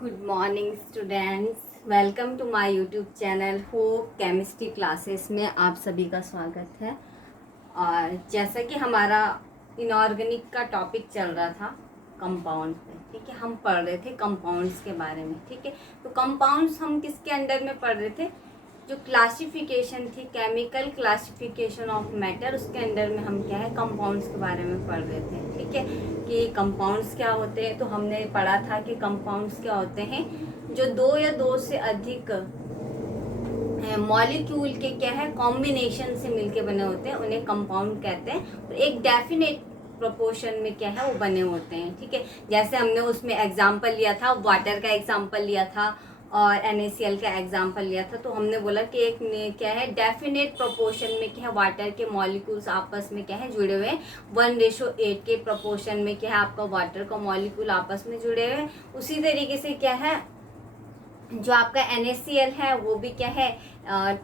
Good morning students, welcome to my YouTube channel Hope Chemistry Classes में आप सभी का स्वागत है। और जैसा कि हमारा इनऑर्गेनिक का टॉपिक चल रहा था कंपाउंड पे, ठीक है, हम पढ़ रहे थे कंपाउंड्स के बारे में। ठीक है, तो कंपाउंड्स हम किसके अंडर में पढ़ रहे थे? जो क्लासिफिकेशन थी, केमिकल क्लासिफिकेशन ऑफ मैटर, उसके अंडर में हम क्या है कंपाउंड्स के बारे में पढ़ रहे थे। ठीक है, कि कंपाउंड्स क्या होते हैं। तो हमने पढ़ा था कि कंपाउंड्स क्या होते हैं, जो दो या दो से अधिक मॉलिक्यूल के क्या है कॉम्बिनेशन से मिलके बने होते हैं, उन्हें कंपाउंड कहते हैं। और एक डेफिनेट प्रोपोर्शन में क्या है वो बने होते हैं। ठीक है, जैसे हमने उसमें एग्जाम्पल लिया था, वाटर का एग्जाम्पल लिया था और NaCl का एग्जाम्पल लिया था। तो हमने बोला कि एक क्या है डेफिनेट प्रोपोर्शन में क्या है वाटर के मॉलिक्यूल्स आपस में क्या है जुड़े हुए हैं। 1:8 के प्रोपोर्शन में क्या है आपका वाटर का मॉलिक्यूल आपस में जुड़े हुए हैं। उसी तरीके से क्या है जो आपका NaCl है वो भी क्या है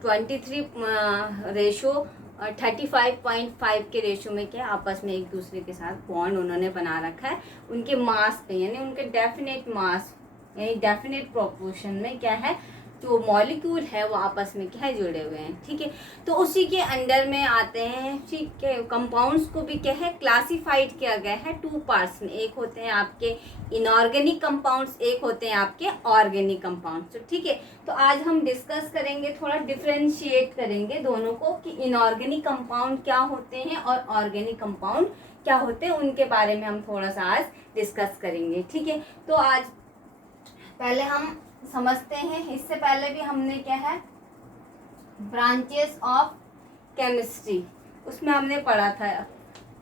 23:35 के रेशो में क्या आपस में एक दूसरे के साथ बॉन्ड उन्होंने बना रखा है। उनके मास पे यानी उनके डेफिनेट मास यानी डेफिनेट प्रोपोर्शन में क्या है जो मॉलिक्यूल है वो आपस में क्या है जुड़े हुए हैं। ठीक है, तो उसी के अंडर में आते हैं। ठीक है, कंपाउंड्स को भी क्या है क्लासिफाइड किया गया है 2 पार्ट्स में। एक होते हैं आपके इनऑर्गेनिक कंपाउंड्स, एक होते हैं आपके ऑर्गेनिक कंपाउंड्स। तो ठीक है, तो आज हम डिस्कस करेंगे, थोड़ा डिफ्रेंशिएट करेंगे दोनों को कि इनऑर्गेनिक कंपाउंड क्या होते हैं और ऑर्गेनिक कंपाउंड क्या होते हैं, उनके बारे में हम थोड़ा सा आज डिस्कस करेंगे। ठीक है, तो आज पहले हम समझते हैं। इससे पहले भी हमने क्या है ब्रांचेस ऑफ केमिस्ट्री, उसमें हमने पढ़ा था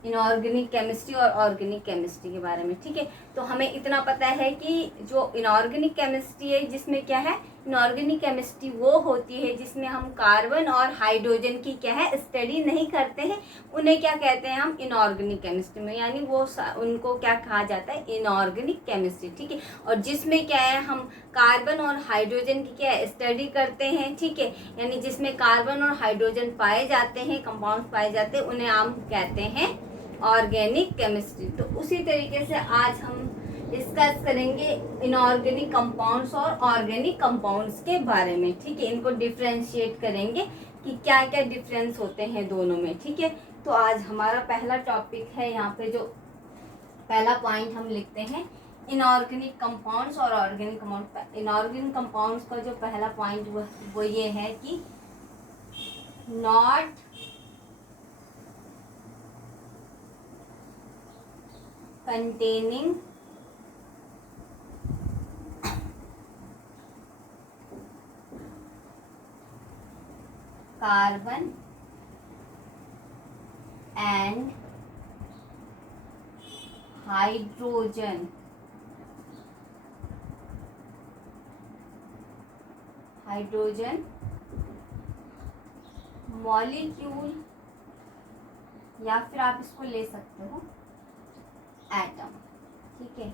इनऑर्गेनिक केमिस्ट्री और ऑर्गेनिक केमिस्ट्री के बारे में। ठीक है, तो हमें इतना पता है कि जो इनऑर्गेनिक केमिस्ट्री है जिसमें क्या है इनऑर्गेनिक केमिस्ट्री वो होती है जिसमें हम कार्बन और हाइड्रोजन की क्या है स्टडी नहीं करते हैं, उन्हें क्या कहते हैं हम इनऑर्गेनिक केमिस्ट्री में, यानी वो उनको क्या कहा जाता है इनऑर्गेनिक केमिस्ट्री। ठीक है, और जिसमें क्या है हम कार्बन और हाइड्रोजन की क्या स्टडी करते हैं। ठीक है, यानी जिसमें कार्बन और हाइड्रोजन पाए जाते हैं, कंपाउंड पाए जाते हैं, उन्हें हम कहते हैं ऑर्गेनिक केमिस्ट्री। तो उसी तरीके से आज हम डिस्कस करेंगे इनऑर्गेनिक कंपाउंड्स और ऑर्गेनिक कंपाउंड्स के बारे में। ठीक है, इनको डिफरेंशिएट करेंगे कि क्या क्या डिफरेंस होते हैं दोनों में। ठीक है, तो आज हमारा पहला टॉपिक है, यहाँ पे जो पहला पॉइंट हम लिखते हैं इनऑर्गेनिक कंपाउंड्स और ऑर्गेनिक कंपाउंड। इनऑर्गेनिक कंपाउंड्स का जो पहला पॉइंट वो ये है कि not containing carbon and hydrogen molecule, या फिर आप इसको ले सकते हो एटम। ठीक है,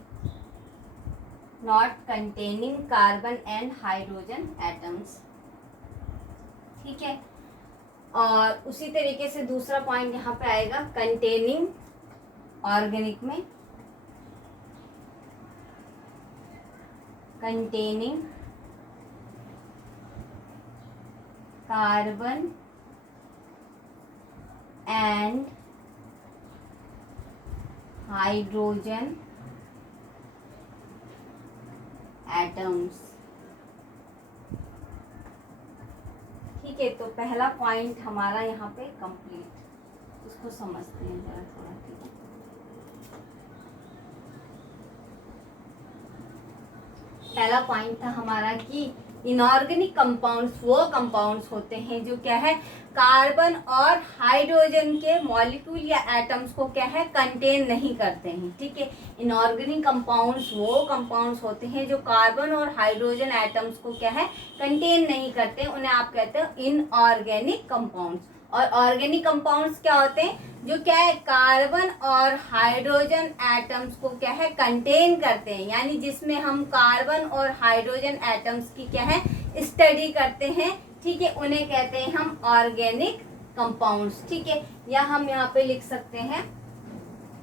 not containing carbon and hydrogen atoms. ठीक है, और उसी तरीके से दूसरा पॉइंट यहाँ पे आएगा कंटेनिंग ऑर्गेनिक में containing carbon and hydrogen atoms. ठीक है, तो पहला पॉइंट हमारा यहाँ पे कंप्लीट, इसको समझते हैं जरा थोड़ा। ठीक है, पहला पॉइंट था हमारा कि इनऑर्गेनिक कंपाउंड्स वो कंपाउंड्स होते हैं जो क्या है कार्बन और हाइड्रोजन के मॉलिक्यूल या एटम्स को क्या है कंटेन नहीं करते हैं। ठीक है, इनऑर्गेनिक कंपाउंड्स वो कंपाउंड्स होते हैं जो कार्बन और हाइड्रोजन एटम्स को क्या है कंटेन नहीं करते, उन्हें आप कहते हो इनऑर्गेनिक कंपाउंड्स। और ऑर्गेनिक कंपाउंड्स क्या होते हैं जो क्या है कार्बन और हाइड्रोजन एटम्स को क्या है कंटेन करते हैं, यानी जिसमें हम कार्बन और हाइड्रोजन एटम्स की क्या है स्टडी करते हैं। ठीक है, उन्हें कहते हैं हम ऑर्गेनिक कंपाउंड्स। ठीक है, या हम यहाँ पे लिख सकते हैं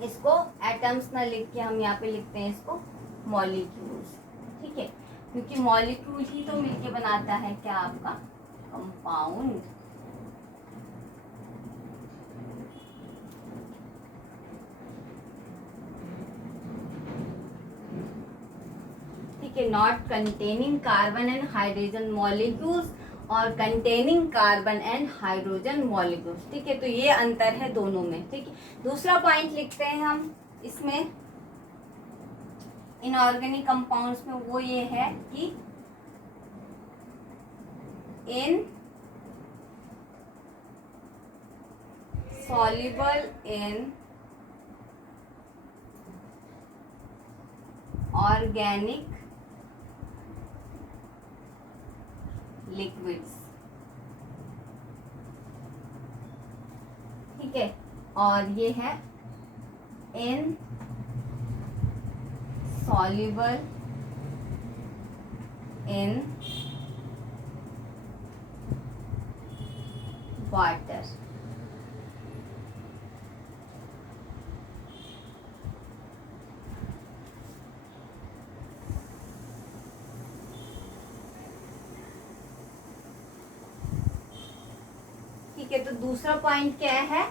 इसको एटम्स ना लिख के हम यहाँ पे लिखते हैं इसको मॉलिक्यूल्स। ठीक है, क्योंकि मॉलिक्यूल ही तो मिलके बनाता है क्या आपका कंपाउंड। ठीक है, not containing carbon and hydrogen molecules और containing carbon and hydrogen molecules. ठीक है, तो ये अंतर है दोनों में। ठीक है, दूसरा पॉइंट लिखते हैं हम इसमें इनऑर्गेनिक कंपाउंड्स में, वो ये है कि इन soluble in organic liquids। ठीक है, और ये है इन soluble in वाटर। ठीक है, तो दूसरा पॉइंट क्या है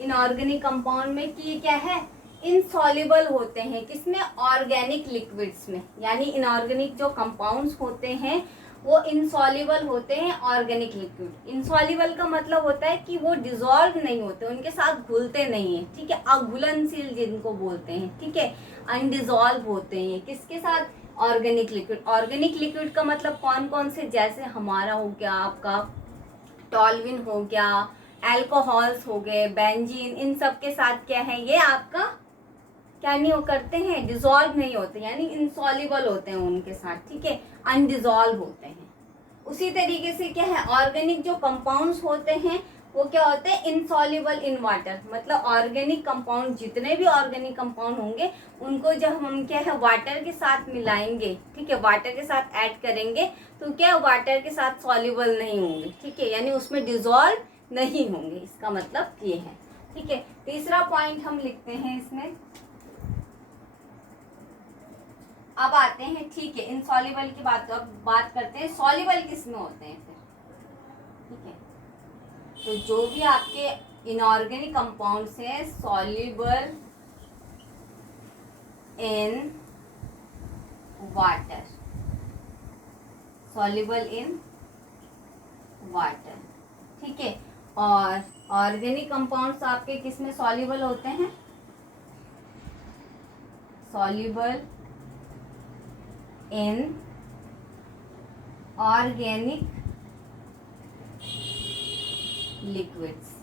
इनऑर्गेनिक कंपाउंड में कि ये क्या है इनसॉल्युबल होते हैं किसमें ऑर्गेनिक लिक्विड्स में। यानी इनऑर्गेनिक जो कंपाउंड्स होते हैं वो इनसॉल्युबल होते हैं ऑर्गेनिक लिक्विड। इनसॉल्युबल का मतलब होता है कि वो डिसॉल्व नहीं होते, उनके साथ घुलते नहीं है। ठीक है, अघुलनशील जिनको बोलते हैं। ठीक है, अनडिसॉल्व होते हैं किसके साथ ऑर्गेनिक लिक्विड। ऑर्गेनिक लिक्विड का मतलब कौन कौन से, जैसे हमारा हो गया आपका टॉल्विन हो गया, अल्कोहल्स हो गए, बेंजीन, इन सब के साथ क्या है ये आपका क्या नहीं हो करते हैं डिसॉल्व नहीं होते, यानी इनसॉल्युबल होते हैं उनके साथ। ठीक है, अनडिसॉल्व होते हैं। उसी तरीके से क्या है ऑर्गेनिक जो कंपाउंड्स होते हैं वो क्या होते हैं इनसॉल्युबल इन वाटर। मतलब ऑर्गेनिक कंपाउंड जितने भी ऑर्गेनिक कंपाउंड होंगे उनको जब हम क्या है वाटर के साथ मिलाएंगे, ठीक है, वाटर के साथ ऐड करेंगे तो क्या वाटर के साथ सॉल्युबल नहीं होंगे। ठीक है, यानी उसमें डिसॉल्व नहीं होंगे, इसका मतलब ये है। ठीक है, तीसरा पॉइंट हम लिखते हैं इसमें। अब आते हैं, ठीक है, इनसॉल्युबल की बात करते हैं, सॉल्युबल किस में होते हैं फिर। ठीक है, तो जो भी आपके इनऑर्गेनिक कंपाउंड्स हैं soluble in water, soluble in water. ठीक है, और ऑर्गेनिक कंपाउंड्स आपके किस में सॉल्युबल होते हैं, सॉल्युबल इन ऑर्गेनिक लिक्विड्स।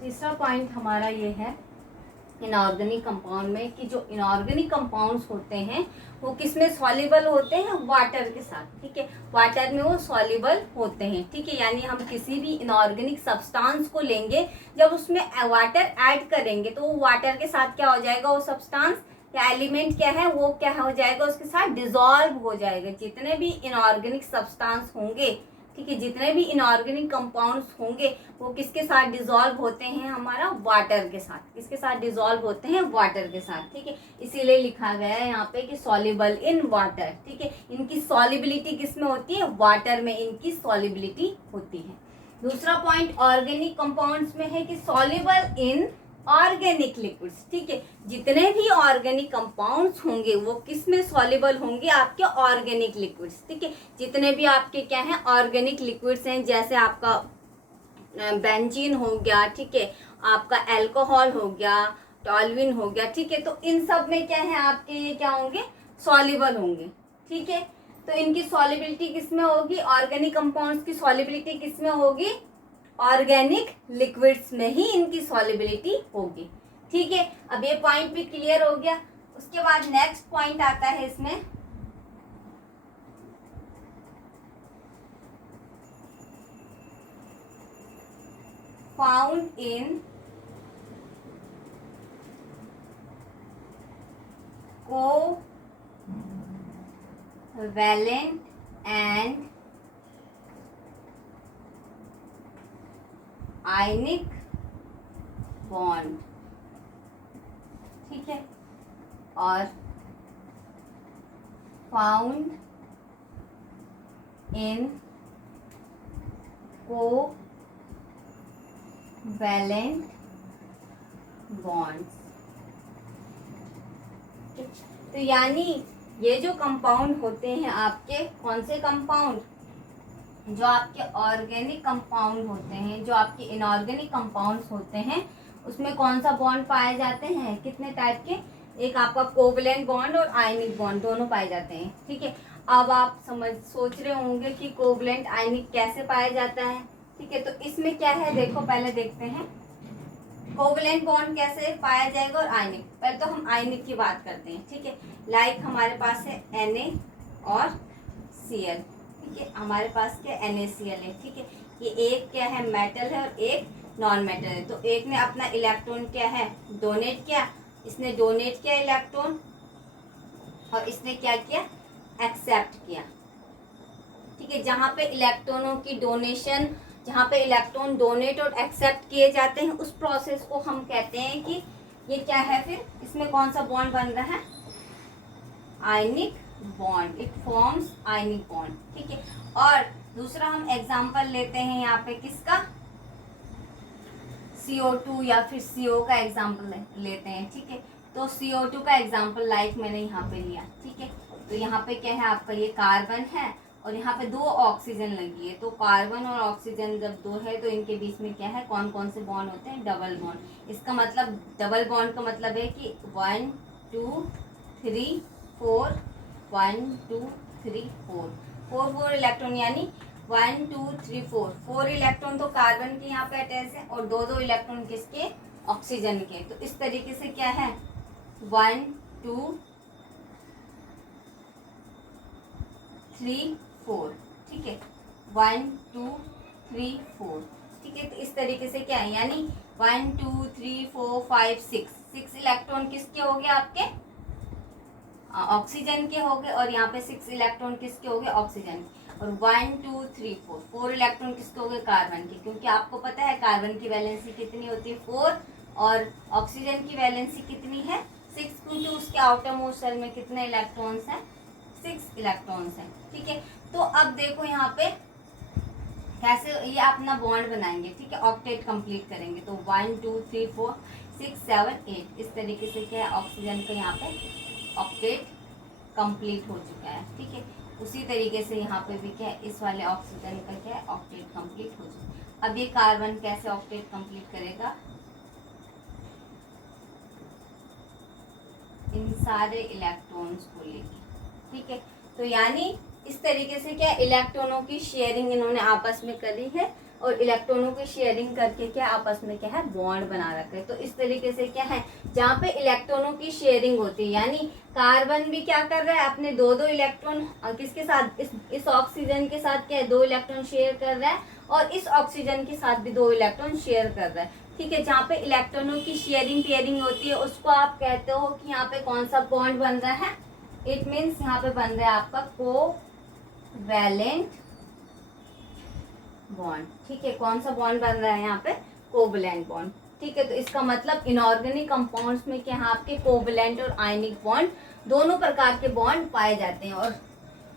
तीसरा पॉइंट हमारा ये है इनऑर्गेनिक कंपाउंड में कि जो इनऑर्गेनिक कंपाउंड्स होते हैं वो किसमें सॉल्युबल होते हैं वाटर के साथ। ठीक है, वाटर में वो सॉल्युबल होते हैं। ठीक है, यानी हम किसी भी इनऑर्गेनिक सब्सटेंस को लेंगे जब उसमें वाटर ऐड करेंगे तो वो वाटर के साथ क्या हो जाएगा, वो सब्सटेंस या एलिमेंट क्या है वो क्या हो जाएगा उसके साथ डिसॉल्व हो जाएगा। जितने भी इनऑर्गेनिक सब्सटेंस होंगे, ठीक है, जितने भी इनऑर्गेनिक कंपाउंड्स होंगे वो किसके साथ डिसॉल्व होते हैं, हमारा वाटर के साथ। किसके साथ डिसॉल्व होते हैं, वाटर के साथ। ठीक है, इसीलिए लिखा गया है यहाँ पे कि सॉल्युबल इन वाटर। ठीक है, इनकी सॉल्युबिलिटी किस में होती है, वाटर में इनकी सॉल्युबिलिटी होती है। दूसरा पॉइंट ऑर्गेनिक कंपाउंड्स में है कि सॉल्युबल इन ऑर्गेनिक लिक्विड्स। ठीक है, जितने भी ऑर्गेनिक कंपाउंड्स होंगे वो किस में सॉल्युबल होंगे, आपके ऑर्गेनिक लिक्विड्स। ठीक है, जितने भी आपके क्या हैं ऑर्गेनिक लिक्विड्स हैं, जैसे आपका बेंजीन हो गया, ठीक है, आपका अल्कोहल हो गया, टॉल्विन हो गया। ठीक है, तो इन सब में क्या है आपके ये क्या होंगे सॉल्युबल होंगे। ठीक है, तो इनकी सॉल्युबिलिटी किस में होगी, ऑर्गेनिक कंपाउंड्स की सॉल्युबिलिटी किस में होगी, ऑर्गेनिक लिक्विड्स में ही इनकी सॉल्युबिलिटी होगी। ठीक है, अब ये पॉइंट भी क्लियर हो गया। उसके बाद नेक्स्ट पॉइंट आता है इसमें found in covalent and ionic bond, ठीक है, और फाउंड इन कोवैलेंट बॉन्ड्स। तो यानी ये जो कंपाउंड होते हैं आपके, कौन से कंपाउंड, जो आपके ऑर्गेनिक कंपाउंड होते हैं, जो आपके इनऑर्गेनिक कंपाउंड्स होते हैं, उसमें कौन सा बॉन्ड पाए जाते हैं, कितने टाइप के, एक आपका कोवैलेंट बॉन्ड और आयनिक बॉन्ड दोनों पाए जाते हैं, ठीक है। अब आप सोच रहे होंगे कि कोवैलेंट आयनिक कैसे पाया जाता है, ठीक है। तो इसमें क्या है, देखो पहले देखते हैं कोवैलेंट बॉन्ड कैसे पाया जाएगा और आयनिक। पहले तो हम आयनिक की बात करते हैं, ठीक है। लाइक हमारे पास है Na और Cl, ठीक है, हमारे पास क्या NaCl है, ठीक है। ये एक क्या है, मेटल है और एक नॉन मेटल है। तो एक ने अपना इलेक्ट्रॉन क्या है, डोनेट किया, इसने डोनेट किया इलेक्ट्रॉन, और इसने क्या किया, एक्सेप्ट किया, ठीक है। जहाँ पे इलेक्ट्रॉनों की डोनेशन, जहाँ पे इलेक्ट्रॉन डोनेट और एक्सेप्ट किए जाते हैं, उस प्रोसेस को हम कहते हैं कि ये क्या है, फिर इसमें कौन सा बॉन्ड बन रहा है, ionic bond, it forms ionic bond, ठीक है। और दूसरा हम एग्जांपल लेते हैं यहाँ पे किसका, CO2 या फिर CO का एग्जांपल लेते हैं, ठीक है। तो CO2 का एग्जांपल लाइक मैंने यहाँ पे लिया, ठीक है। तो यहाँ पे क्या है आपका, ये कार्बन है और यहाँ पे 2 ऑक्सीजन लगी है। तो कार्बन और ऑक्सीजन जब 2 है तो इनके बीच में क्या है, कौन कौन से बॉन्ड होते हैं, डबल बॉन्ड। इसका मतलब डबल बॉन्ड का मतलब है कि 1 2 3 4, 1 2 3 4, 4 इलेक्ट्रॉन, यानी 1 2 3 4 इलेक्ट्रॉन तो कार्बन के यहाँ पे अटैच है और 2 इलेक्ट्रॉन किसके, ऑक्सीजन के। तो इस तरीके से क्या है, 1 2 3 4, ठीक है, 1 2 3 4, ठीक है। तो इस तरीके से क्या है, यानी 1 2 3 4 5 6 इलेक्ट्रॉन किसके हो गए, आपके ऑक्सीजन के हो गए, और यहाँ पे 6 इलेक्ट्रॉन किसके हो गए, ऑक्सीजन। और 1 2 3 4 इलेक्ट्रॉन किसके हो गए, कार्बन के, क्योंकि आपको पता है कार्बन की वैलेंसी कितनी होती है, 4, और ऑक्सीजन की वैलेंसी कितनी है, 6, क्योंकि उसके आउटर मोस्ट शेल में कितने इलेक्ट्रॉन्स हैं, 6 इलेक्ट्रॉन्स हैं, ठीक है। तो अब देखो यहाँ पे कैसे ये अपना बॉन्ड बनाएंगे, ठीक है, ऑक्टेट कंप्लीट करेंगे। तो 1 2 3 4 6 7 8, इस तरीके से क्या है, ऑक्सीजन का यहाँ पे ऑक्टेट कंप्लीट हो चुका है, ठीक है। उसी तरीके से यहाँ पे भी क्या है, इस वाले ऑक्सीजन का क्या है, ऑक्टेट कंप्लीट हो चुका है। अब ये कार्बन कैसे ऑक्टेट कंप्लीट करेगा, इन सारे इलेक्ट्रॉन्स को लेके, ठीक है। तो यानी इस तरीके से क्या इलेक्ट्रॉनों की शेयरिंग इन्होंने आपस में करी है, और इलेक्ट्रॉनों की शेयरिंग करके क्या आपस में क्या है, बॉन्ड बना रखा है। तो इस तरीके से क्या है, जहाँ पे इलेक्ट्रॉनों की शेयरिंग होती है, यानी कार्बन भी क्या कर रहा है, अपने 2 इलेक्ट्रॉन किसके साथ, इस ऑक्सीजन के साथ क्या है, 2 इलेक्ट्रॉन शेयर कर रहा है, और इस ऑक्सीजन के साथ भी 2 इलेक्ट्रॉन शेयर कर रहा है, ठीक है। जहाँ पे इलेक्ट्रॉनों की शेयरिंग पेयरिंग होती है, उसको आप कहते हो कि यहाँ पे कौन सा बॉन्ड बन रहा है, इट मीन्स यहाँ पे बन रहा है आपका कोवैलेंट बॉन्ड, ठीक है। कौन सा बॉन्ड बन रहा है यहाँ पे, कोवैलेंट बॉन्ड, ठीक है। तो इसका मतलब इनऑर्गेनिक कंपाउंड्स में क्या है, आपके कोवैलेंट और आयनिक बॉन्ड दोनों प्रकार के बॉन्ड पाए जाते हैं, और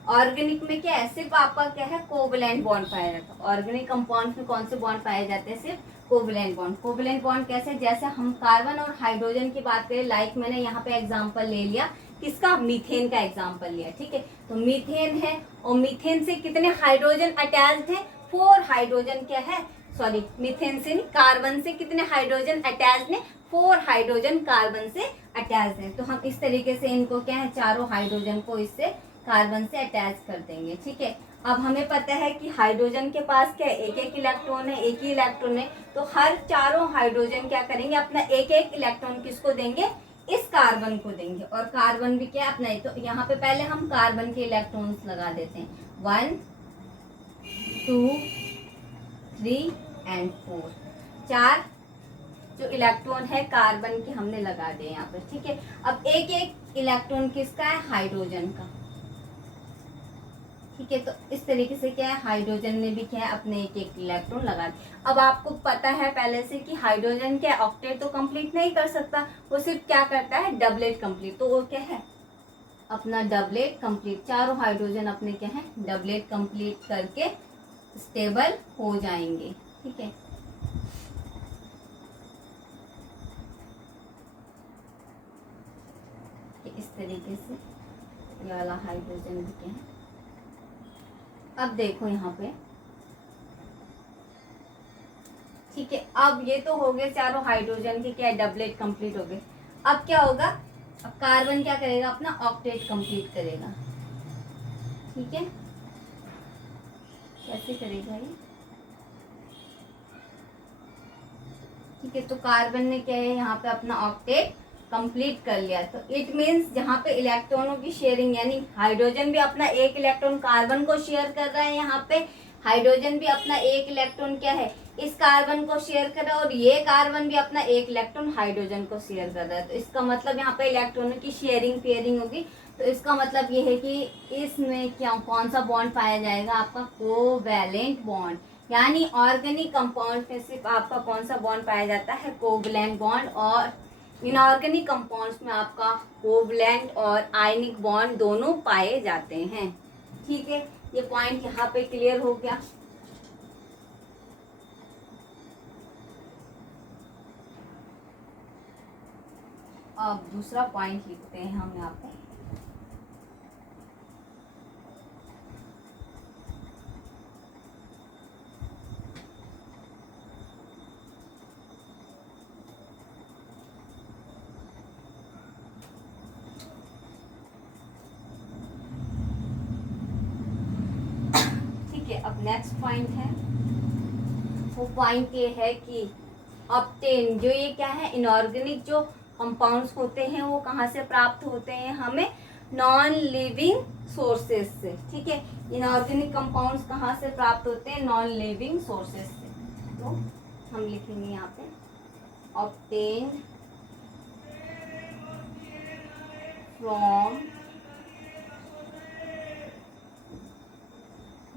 ऑर्गेनिक में क्या है, सिर्फ आपका क्या है, कोवैलेंट बॉन्ड पाया जाता है। ऑर्गेनिक कंपाउंड्स में कौन से बॉन्ड पाए जाते हैं, सिर्फ कोवैलेंट बॉन्ड। कोवैलेंट बॉन्ड कैसे, जैसे हम कार्बन और हाइड्रोजन की बात करें, लाइक मैंने यहाँ पे एग्जांपल ले लिया, किसका, मीथेन का एग्जांपल लिया, ठीक है। तो मीथेन है, और मीथेन से कितने हाइड्रोजन अटैच्ड है, 4 हाइड्रोजन क्या है, सॉरी मीथेन से नहीं, कार्बन से कितने हाइड्रोजन अटैच्ड है, 4 हाइड्रोजन कार्बन से अटैच्ड है। तो हम इस तरीके से इनको क्या है, चारों हाइड्रोजन को इससे कार्बन से अटैच कर देंगे, ठीक है। अब हमें पता है कि हाइड्रोजन के पास क्या है, एक एक इलेक्ट्रॉन है, एक ही इलेक्ट्रॉन है, तो हर चारों हाइड्रोजन क्या करेंगे, अपना एक एक इलेक्ट्रॉन किसको देंगे, इस कार्बन को देंगे, और कार्बन भी क्या अपना है। तो यहाँ पे पहले हम कार्बन के इलेक्ट्रॉन्स लगा देते हैं, 1 2 3 एंड 4, 4 जो इलेक्ट्रॉन है कार्बन के हमने लगा दिए यहाँ पर, ठीक है। अब एक एक इलेक्ट्रॉन किसका है, हाइड्रोजन का, ठीक है। तो इस तरीके से क्या है, हाइड्रोजन ने भी क्या है अपने एक एक इलेक्ट्रॉन लगा दिए। अब आपको पता है पहले से कि हाइड्रोजन क्या ऑक्टेट तो कंप्लीट नहीं कर सकता, वो सिर्फ क्या करता है, डबलेट कंप्लीट। तो वो क्या है, अपना डबलेट कंप्लीट, चारों हाइड्रोजन अपने क्या है डबलेट कंप्लीट करके स्टेबल हो जाएंगे। ठीक है, इस तरीके से ये वाला हाइड्रोजन भी क्या है। अब देखो यहाँ पे, ठीक है, अब ये तो हो गए चारों हाइड्रोजन के क्या डबलेट कंप्लीट हो गए। अब क्या होगा, अब कार्बन क्या करेगा, अपना ऑक्टेट कंप्लीट करेगा। ठीक है, कैसे करेगा ये, ठीक है। तो कार्बन ने क्या है यहाँ पे अपना ऑक्टेट कंप्लीट कर लिया। तो इट मीन्स जहाँ पे इलेक्ट्रॉनों की शेयरिंग, यानी हाइड्रोजन भी अपना एक इलेक्ट्रॉन कार्बन को शेयर कर रहा है, यहाँ पे हाइड्रोजन भी अपना एक इलेक्ट्रॉन क्या है इस कार्बन को शेयर कर रहा है, और ये कार्बन भी अपना एक इलेक्ट्रॉन हाइड्रोजन को शेयर कर रहा है। तो इसका मतलब यहाँ पे इलेक्ट्रॉनों की शेयरिंग पेयरिंग होगी। तो इसका मतलब ये है कि इसमें क्या कौन सा बॉन्ड पाया जाएगा, आपका कोवैलेंट बॉन्ड। यानी ऑर्गेनिक कंपाउंड में सिर्फ आपका कौन सा बॉन्ड पाया जाता है, कोवैलेंट बॉन्ड। और इनऑर्गेनिक कंपाउंड्स में आपका कोवैलेंट और आयनिक बॉन्ड दोनों पाए जाते हैं। ठीक है, ये पॉइंट यहाँ पे क्लियर हो गया। अब दूसरा पॉइंट लिखते हैं हम यहाँ पे, अब नेक्स्ट पॉइंट है, वो पॉइंट ये है कि ऑब्टेन, जो ये क्या है इनऑर्गेनिक जो कंपाउंड्स होते हैं वो कहाँ से प्राप्त होते हैं, हमें नॉन लिविंग सोर्सेस से। ठीक है, इनऑर्गेनिक कंपाउंड्स कहाँ से प्राप्त होते हैं, नॉन लिविंग सोर्सेस से। तो हम लिखेंगे यहाँ पे obtain from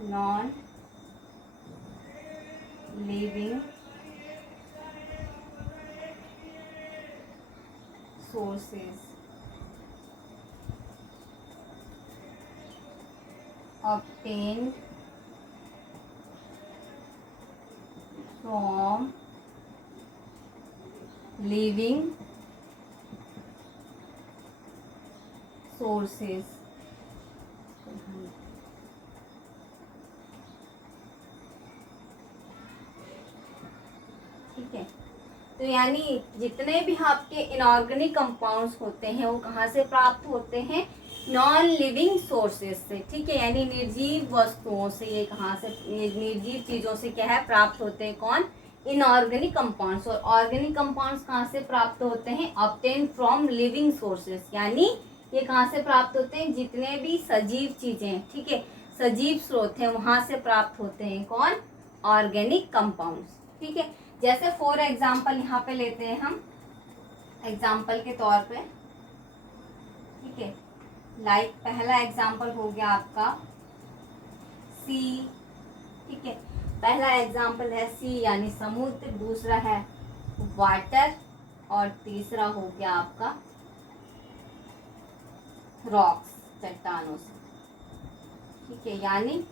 non living sources, obtained from living sources। ठीक है, तो यानी जितने भी आपके इनऑर्गेनिक कंपाउंड्स होते हैं वो कहाँ से प्राप्त होते हैं, नॉन लिविंग सोर्सेज से। ठीक है, यानी निर्जीव वस्तुओं से, ये कहाँ से, निर्जीव चीजों से क्या है प्राप्त होते हैं, कौन, इनऑर्गेनिक कंपाउंड्स। और ऑर्गेनिक कंपाउंड्स कहाँ से प्राप्त होते हैं, ऑब्टेन फ्रॉम लिविंग सोर्सेज, यानी ये कहाँ से प्राप्त होते हैं, जितने भी सजीव चीजें हैं, ठीक है, सजीव स्रोत हैं वहां से प्राप्त होते हैं, कौन, ऑर्गेनिक कंपाउंड्स। ठीक है, जैसे फॉर एग्जाम्पल यहाँ पे लेते हैं हम एग्जाम्पल के तौर पे। ठीक है, लाइक पहला एग्जाम्पल हो गया आपका सी। ठीक है, पहला एग्जाम्पल है सी यानी समुद्र, दूसरा है वाटर, और तीसरा हो गया आपका रॉक्स, चट्टानों से। ठीक है, यानी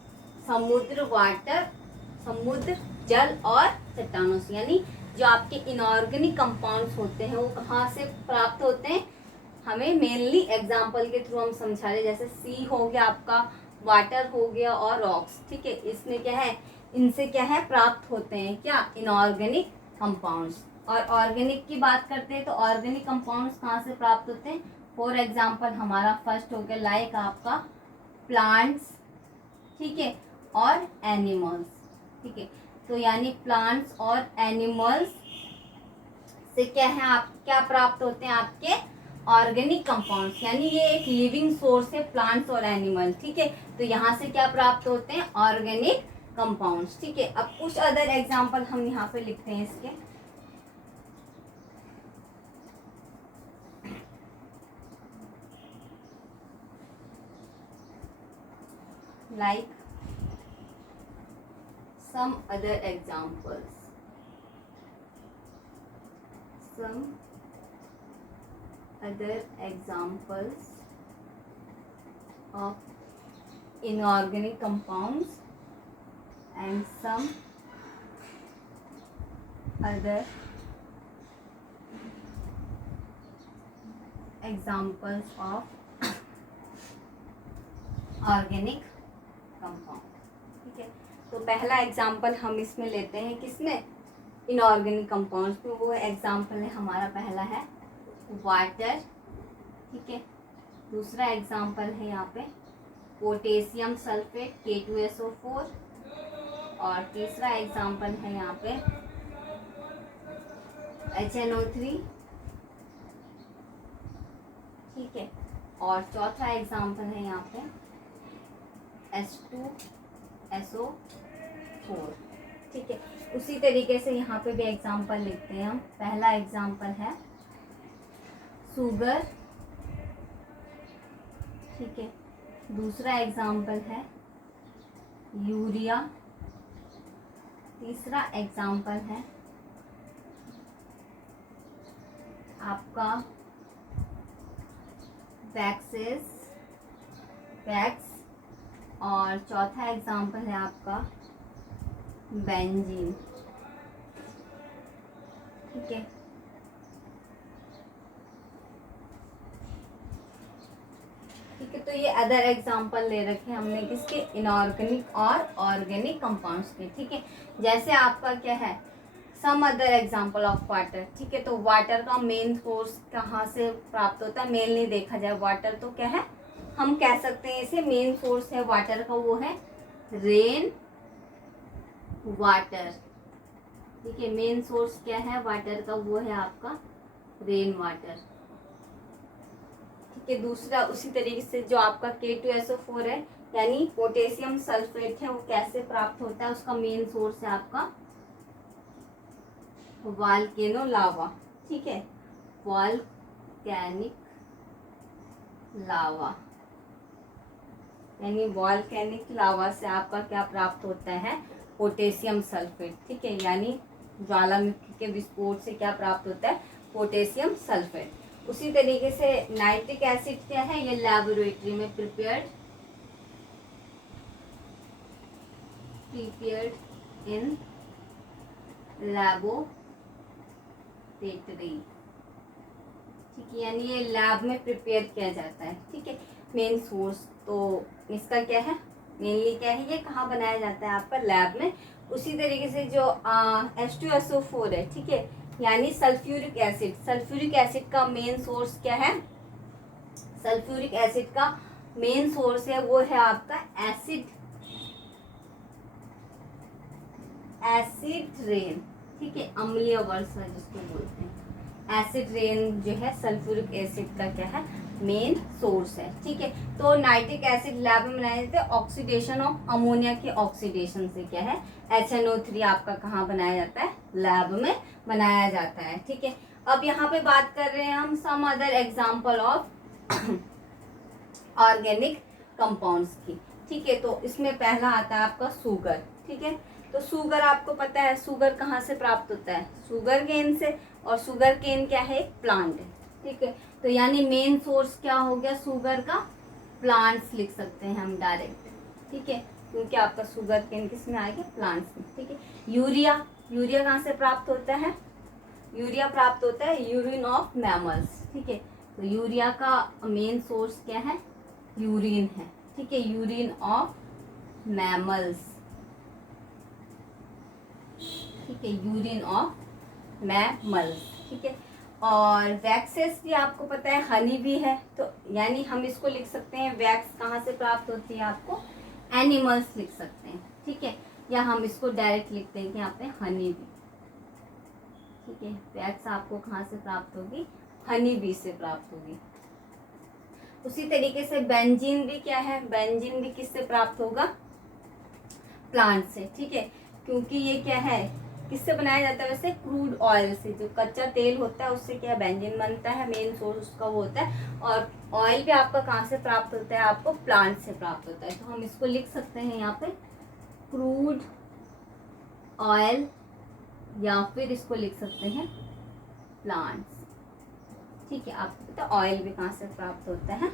समुद्र, वाटर, समुद्र, जल और चट्टानों से, यानी जो आपके इनऑर्गेनिक कंपाउंड्स होते हैं वो कहाँ से प्राप्त होते हैं, हमें मेनली एग्जाम्पल के थ्रू हम समझा रहे, जैसे सी हो गया आपका, वाटर हो गया और रॉक्स। ठीक है, इसमें क्या है, इनसे क्या है प्राप्त होते हैं क्या, इनऑर्गेनिक कंपाउंड्स। और ऑर्गेनिक की बात करते हैं तो ऑर्गेनिक कंपाउंड्स कहाँ से प्राप्त होते हैं, फॉर एग्जाम्पल हमारा फर्स्ट हो गया लाइक आपका प्लांट्स, ठीक है, और एनिमल्स। ठीक है, तो यानी प्लांट्स और एनिमल्स से क्या है, आप क्या प्राप्त होते हैं, आपके ऑर्गेनिक कंपाउंड्स, यानी ये एक लिविंग सोर्स है प्लांट्स और एनिमल। ठीक है, तो यहाँ से क्या प्राप्त होते हैं, ऑर्गेनिक कंपाउंड्स। ठीक है, अब कुछ अदर एग्जाम्पल हम यहाँ पे लिखते हैं इसके। like some other examples, some other examples of inorganic compounds and some other examples of organic compound. ठीक है, तो पहला एग्जाम्पल हम इसमें लेते हैं किसमें, इनऑर्गेनिक कंपाउंड्स में। वो एग्जाम्पल है हमारा, पहला है वाटर। ठीक है, दूसरा एग्जाम्पल है यहाँ पे पोटेशियम सल्फेट K2SO4, और तीसरा एग्जाम्पल है यहाँ पे HNO3। ठीक है, और चौथा एग्जाम्पल है यहाँ पे H2SO4। ठीक है, उसी तरीके से यहाँ पे भी एग्जाम्पल लिखते हैं हम। पहला एग्जाम्पल है शुगर। ठीक है, दूसरा एग्जाम्पल है यूरिया, तीसरा एग्जाम्पल है आपका वैक्स, और चौथा एग्जाम्पल है आपका बेंजीन। ठीक है, ठीक है, तो ये अदर एग्जाम्पल ले रखे हमने किसके, इनऑर्गेनिक और ऑर्गेनिक कंपाउंड्स के। ठीक है, जैसे आपका क्या है some other example of water. ठीक है, तो वाटर का मेन सोर्स कहाँ से प्राप्त होता है, मेनली देखा जाए वाटर तो क्या है, हम कह सकते हैं इसे मेन सोर्स है वाटर का, वो है रेन वाटर। ठीक है, मेन सोर्स क्या है वाटर का, वो है आपका रेन वाटर। ठीक है, दूसरा उसी तरीके से जो आपका K2SO4 है यानी पोटेशियम सल्फेट है, वो कैसे प्राप्त होता है, उसका मेन सोर्स है आपका वॉल्केनो लावा। ठीक है, वॉल्केनिक लावा, यानी वॉल्केनिक लावा से आपका क्या प्राप्त होता है, पोटेशियम सल्फेट। ठीक है, यानी ज्वालामुखी के विस्फोट से क्या प्राप्त होता है, पोटेशियम सल्फेट। उसी तरीके से नाइट्रिक एसिड क्या है, ये लेबोरेटरी में प्रिपेयर्ड इन लैबोरेटरी। ठीक है, यानी ये लैब में प्रिपेयर किया जाता है। ठीक है, मेन सोर्स तो इसका क्या है, मेनली क्या है, ये कहाँ बनाया जाता है आपका लैब में। उसी तरीके से जो H2SO4 है, ठीक है, यानी सल्फ्यूरिक एसिड, सल्फ्यूरिक एसिड का मेन सोर्स क्या है, सल्फ्यूरिक एसिड का मेन सोर्स है वो है आपका एसिड रेन। ठीक है, अम्लीय वर्षा जिसको बोलते हैं, एसिड रेन जो है सल्फ्यूरिक एसिड का क्या है, मेन सोर्स है। ठीक है, तो नाइट्रिक एसिड लैब में बनाए जाते हैं ऑक्सीडेशन ऑफ अमोनिया के ऑक्सीडेशन से क्या है, HNO3 आपका कहाँ बनाया जाता है, लैब में बनाया जाता है। ठीक है, अब यहाँ पे बात कर रहे हैं हम some other example of organic compounds की। ठीक है, तो इसमें पहला आता है आपका शुगर। ठीक है, तो शुगर आपको पता है शुगर कहाँ से प्राप्त होता है, शुगर केन से, और शुगर केन क्या है, एक प्लांट है। ठीक है, तो यानी मेन सोर्स क्या हो गया शुगर का, प्लांट्स लिख सकते हैं हम डायरेक्ट। ठीक है, क्योंकि आपका शुगर केन किस में आएगा, प्लांट्स में। ठीक है, यूरिया, यूरिया कहाँ से प्राप्त होता है, यूरिया प्राप्त होता है यूरिन ऑफ मैमल्स। ठीक है, तो यूरिया का मेन सोर्स क्या है, यूरिन है। ठीक है, यूरिन ऑफ मैमल्स। ठीक है, यूरिन ऑफ मैमल्स। ठीक है, और वैक्सेस भी आपको पता है, हनी भी है, तो यानी हम इसको लिख सकते हैं वैक्स कहाँ से प्राप्त होती है, आपको एनिमल्स लिख सकते हैं। ठीक है, या हम इसको डायरेक्ट लिखते हैं कि यहाँ पे हनी बी। ठीक है, वैक्स आपको कहाँ से प्राप्त होगी, हनी बी से प्राप्त होगी। उसी तरीके से बेंजीन भी क्या है, बेंजीन भी किससे प्राप्त होगा, प्लांट से। ठीक है, क्योंकि ये क्या है, किससे बनाया जाता है, वैसे क्रूड ऑयल से, जो कच्चा तेल होता है उससे क्या बेंजीन बनता है, मेन सोर्स उसका वो होता है। और ऑयल भी आपका कहाँ से प्राप्त होता है, आपको प्लांट से प्राप्त होता है। तो हम इसको लिख सकते हैं यहाँ पे क्रूड ऑयल, या फिर इसको लिख सकते हैं प्लांट्स। ठीक है, आपको पता है ऑयल भी कहाँ से प्राप्त होता है,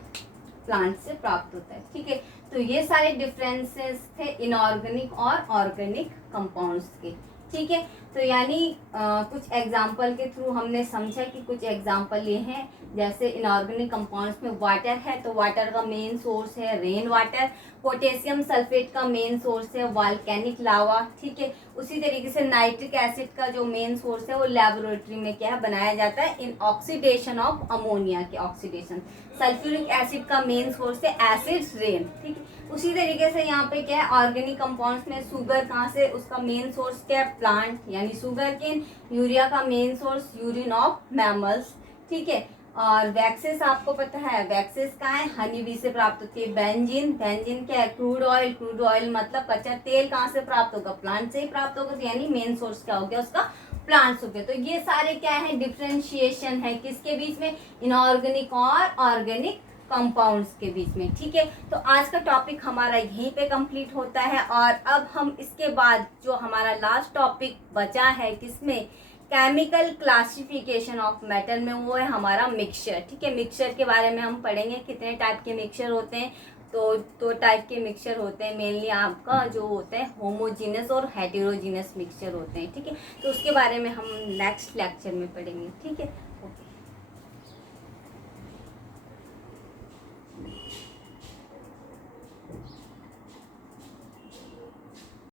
प्लांट से प्राप्त होता है। ठीक है, तो ये सारे डिफरेंसेस थे इनऑर्गेनिक और ऑर्गेनिक कंपाउंड्स के। ठीक है, तो यानी कुछ एग्जाम्पल के थ्रू हमने समझा कि कुछ एग्जाम्पल ये हैं, जैसे इनऑर्गेनिक कंपाउंड्स में वाटर है, तो वाटर का मेन सोर्स है रेन वाटर। पोटेशियम सल्फेट का मेन सोर्स है वॉल्केनिक लावा। ठीक है, उसी तरीके से नाइट्रिक एसिड का जो मेन सोर्स है वो लेबोरेटरी में क्या है बनाया जाता है, इन ऑक्सीडेशन ऑफ अमोनिया के ऑक्सीडेशन। सल्फ्यूरिक एसिड का मेन सोर्स है एसिड रेन। ठीक है, उसी तरीके से यहाँ पे क्या है ऑर्गेनिक कंपाउंड्स में शुगर कहाँ से, उसका मेन सोर्स क्या है, प्लांट यानी शुगर केन। यूरिया का main source urine of mammals. ठीक है, और वैक्सेस आपको पता है, वैक्सेस कहाँ है, हनी बी से प्राप्त होती है। बेंजीन, बेंजीन क्या है, क्रूड ऑयल। क्रूड ऑयल मतलब कच्चा तेल कहाँ से प्राप्त होगा, प्लांट से ही प्राप्त होगा। तो यानी मेन सोर्स क्या हो गया उसका, प्लांट्स हो गए। तो ये सारे क्या है, डिफ्रेंशिएशन है किसके बीच में, इनऑर्गेनिक और ऑर्गेनिक कंपाउंड्स के बीच में। ठीक है, तो आज का टॉपिक हमारा यहीं पे कंप्लीट होता है। और अब हम इसके बाद जो हमारा लास्ट टॉपिक बचा है किसमें, केमिकल क्लासिफिकेशन ऑफ मेटल में, वो है हमारा मिक्सचर। ठीक है, मिक्सचर के बारे में हम पढ़ेंगे, कितने टाइप के मिक्सचर होते हैं। तो दो टाइप के मिक्सचर होते हैं मेनली, आपका जो होता है होमोजीनस और हेटेरोजीनस मिक्सचर होते हैं। ठीक है, तो उसके बारे में हम नेक्स्ट लेक्चर में पढ़ेंगे। ठीक है।